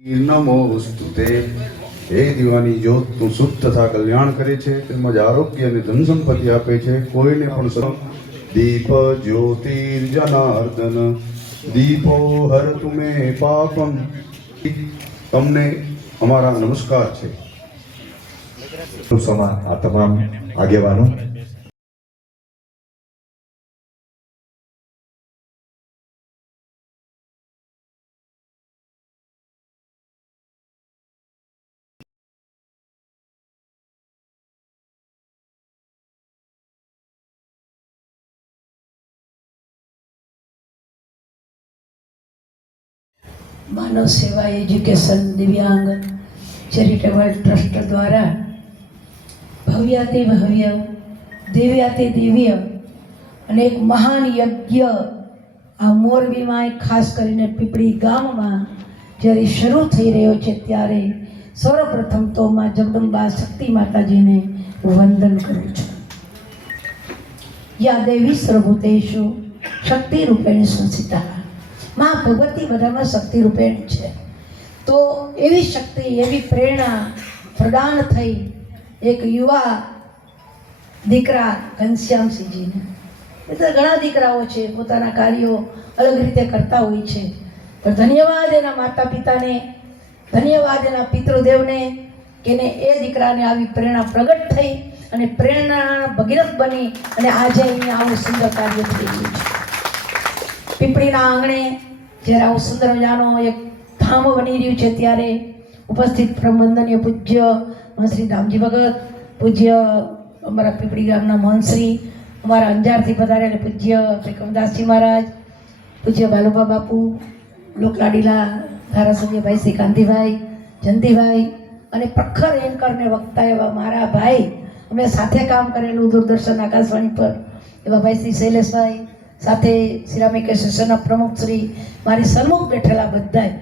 નમોસ્તુતે હે દીવાની જ્યોત, તું શુદ્ધ તથા કલ્યાણ કરે છે, તેમજ આરોગ્ય અને ધન સંપત્તિ આપે છે, કોઈને પણ દીપ જ્યોતિર્જનાર્દન, દીપો હર તુમે પાપમ. તમને અમારા નમસ્કાર છે. સમાન આ તમામ આગેવાનો માનવ સેવા, એજ્યુકેશન દિવ્યાંગ ચેરિટેબલ ટ્રસ્ટ દ્વારા ભવ્યાતિ ભવ્ય, દિવ્યાતિ દિવ્ય અને એક મહાન યજ્ઞ આ મોરબીમાં ખાસ કરીને પીપળી ગામમાં જ્યારે શરૂ થઈ રહ્યો છે ત્યારે સર્વપ્રથમ તો માં જગદંબા શક્તિ માતાજીને વંદન કરું છું. યા દેવી સર્વભૂતેષુ શક્તિ રૂપેણ સંસ્થિતા માં ભગવતી બધામાં શક્તિ રૂપેણ છે. તો એવી શક્તિ, એવી પ્રેરણા પ્રદાન થઈ એક યુવા દીકરા ઘનશ્યામસિંહજીને. એ તો ઘણા દીકરાઓ છે, પોતાના કાર્યો અલગ રીતે કરતા હોય છે. પણ ધન્યવાદ એના માતા પિતાને ધન્યવાદ એના પિતૃદેવને કે એ દીકરાને આવી પ્રેરણા પ્રગટ થઈ અને પ્રેરણા ભગીરથ બની અને આજે અહીંયા આવું સુંદર કાર્ય થઈ ગયું છે. પીપળીના આંગણે જ્યારે આવું સુંદર મજાનો એક ધામ બની રહ્યું છે, ત્યારે ઉપસ્થિત પ્રબંધનીય પૂજ્ય શ્રી રામજી ભગત, પૂજ્ય અમારા પીપળી ગામના મહંતશ્રી અમારા અંજારથી પધારેલા પૂજ્ય શ્રી કમદાસજી મહારાજ, પૂજ્ય બાલુબા બાપુ, લોકલાડીલા ધારાસભ્યભાઈ શ્રી કાંતિભાઈ જયંતિભાઈ અને પ્રખર એન્કરને વક્તા એવા મારા ભાઈ. અમે સાથે કામ કરેલું દૂરદર્શન આકાશવાણી પર એવા ભાઈ શ્રી શૈલેષભાઈ સાથે સિરામિક એસોસિએશનના પ્રમુખ શ્રી મારી સન્મુખ બેઠેલા બધાય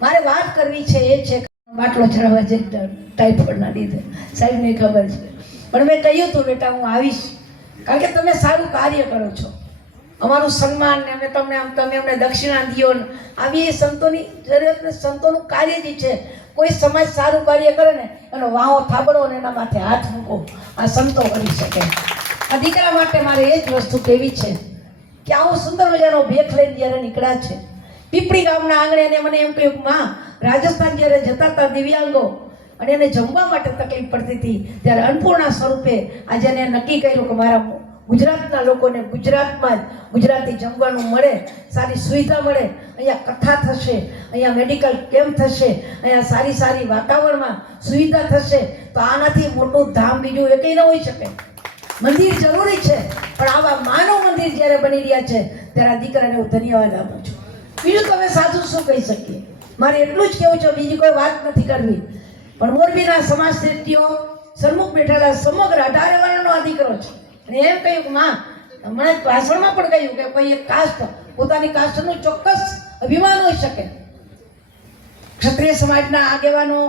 મારે વાત કરવી છે એ છે બાટલો ચડાવવા જે ટાઈફોઈડના લીધે. સાહેબને ખબર છે. પણ મેં કહ્યું હતું, બેટા, હું આવીશ. કારણ કે તમે સારું કાર્ય કરો છો. અમારું સન્માન ને અમે તમને આમ, તમે અમને દક્ષિણા દિયો આવી એ સંતોની જરૂરત ને સંતોનું કાર્ય જ છે. કોઈ સમાજ સારું કાર્ય કરે ને, એનો વાહો થાબડો ને એના માથે હાથ મૂકો. આ સંતો કરી શકે. આ દીકરા માટે મારે એ જ વસ્તુ કહેવી છે કે આવો સુંદર મજાનો ભેખ લઈને જ્યારે નીકળ્યા છે. પીપળી ગામના આંગણે એને મને એમ કહ્યું, માં, રાજસ્થાન જ્યારે જતા હતા દિવ્યાંગો અને એને જમવા માટે તકલીફ પડતી હતી, ત્યારે અન્નપૂર્ણા સ્વરૂપે આજે એને નક્કી કર્યું કે મારા ગુજરાતના લોકોને ગુજરાતમાં જ ગુજરાતી જમવાનું મળે, સારી સુવિધા મળે, અહીંયા કથા થશે, અહીંયા મેડિકલ કેમ્પ થશે, અહીંયા સારી સારી વાતાવરણમાં સુવિધા થશે, તો આનાથી મોટું ધામ બીજું એકેય ન હોઈ શકે. મંદિર જરૂરી છે. પણ આવા માનવ મંદિર જ્યારે બની રહ્યા છે, ત્યારે આ દીકરાને હું ધન્યવાદ આપું છું. બીજું તમે સાચું શું કહી શકીએ? મારે એટલું જ કહેવું છે, બીજી કોઈ વાત નથી કરવી. પણ મોરબીના સમાજ શ્રેષ્ઠીઓ સન્મુખ બેઠેલા સમગ્ર અઢારે વર્ણનો આ દીકરો છે. અને એમ કહ્યું માં, હમણાં ભાષણમાં પણ કહ્યું કે કોઈ એક કાસ્ટ પોતાની કાસ્ટનું ચોક્કસ અભિમાન હોઈ શકે. ક્ષત્રિય સમાજના આગેવાનો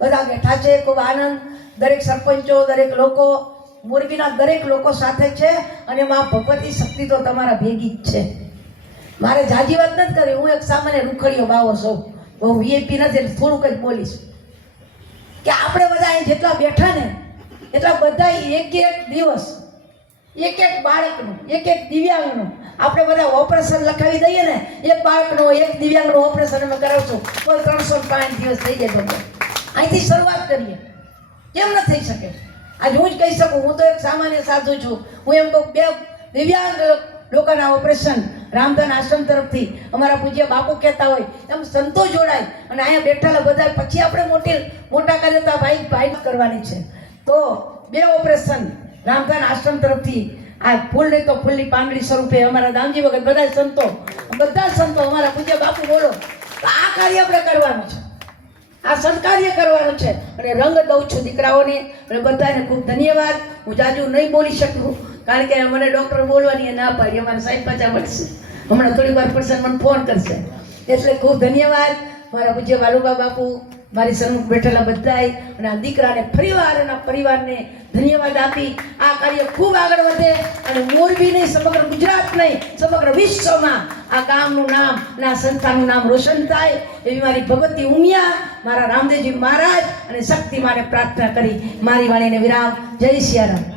બધા બેઠા છે, ખૂબ આનંદ. દરેક સરપંચો, દરેક લોકો મોરબીના દરેક લોકો સાથે છે અને માં ભગવતી શક્તિ તો તમારા ભેગી જ છે. મારે જાજી વાત નથી કરી, હું એક સામાન્ય રૂખડીઓ બાવો છું. હું વીએપી નથી થોડુંક જ બોલીશ. કે આપણે બધા અહીં જેટલા બેઠા ને, એટલા બધા એક એક દિવસ, એક એક બાળકનું, એક એક દિવ્યાંગનું, આપણે બધા ઓપરેશન લખાવી દઈએ ને, એક બાળકનું એક દિવ્યાંગનું ઓપરેશન અમે કરાવશું તો ત્રણસો પાંચ દિવસ થઈ જાય તો. અહીંથી શરૂઆત કરીએ. કેમ ન થઈ શકે? આજે હું જ કહી શકું, હું તો એક સામાન્ય સાધુ છું. હું એમ કહું, બે દિવ્યાંગ લોકોના ઓપરેશન રામધન આશ્રમ તરફથી અમારા પૂજ્ય બાપુ કહેતા હોય, એમ સંતો જોડાય અને અહીંયા બેઠેલા બધા, પછી આપણે મોટી, મોટા કાર્ય તો ભાઈ ભાઈ કરવાની છે. તો બે ઓપરેશન રામધન આશ્રમ તરફથી, આ ફૂલ નહીં તો ફૂલની પાંદડી સ્વરૂપે અમારા દામજી વગર બધા સંતો બધા સંતો અમારા પૂજ્ય બાપુ બોલો આ કાર્ય આપણે કરવાનું છે. આ સત્કાર્ય કરવાનું છે. અને રંગ દઉં છું દીકરાઓને. અને બધાને ખૂબ ધન્યવાદ. હું જાજુ નહીં બોલી શકું, કારણ કે મને ડૉક્ટર બોલવાની ના પાડી. અમારા સાહેબ પાછા મળશે. હમણાં થોડી વાર પર્સન મને ફોન કરશે. એટલે ખૂબ ધન્યવાદ. મારા પૂજ્ય વાલુબા બાપુ મારી સન્મુખ બેઠેલા બધાએ અને આ દીકરાને ફરીવાર એના પરિવારને ધન્યવાદ આપી. આ કાર્ય ખૂબ આગળ વધે અને મોરબી નહીં, સમગ્ર ગુજરાત નહીં, સમગ્ર વિશ્વમાં આ ગામનું નામ અને આ સંસ્થાનું નામ રોશન થાય એવી મારી ભગવતી ઉમિયા, મારા રામદેવજી મહારાજ અને શક્તિ માટે પ્રાર્થના કરી. મારી વાણીને વિરામ. જય સિયારામ.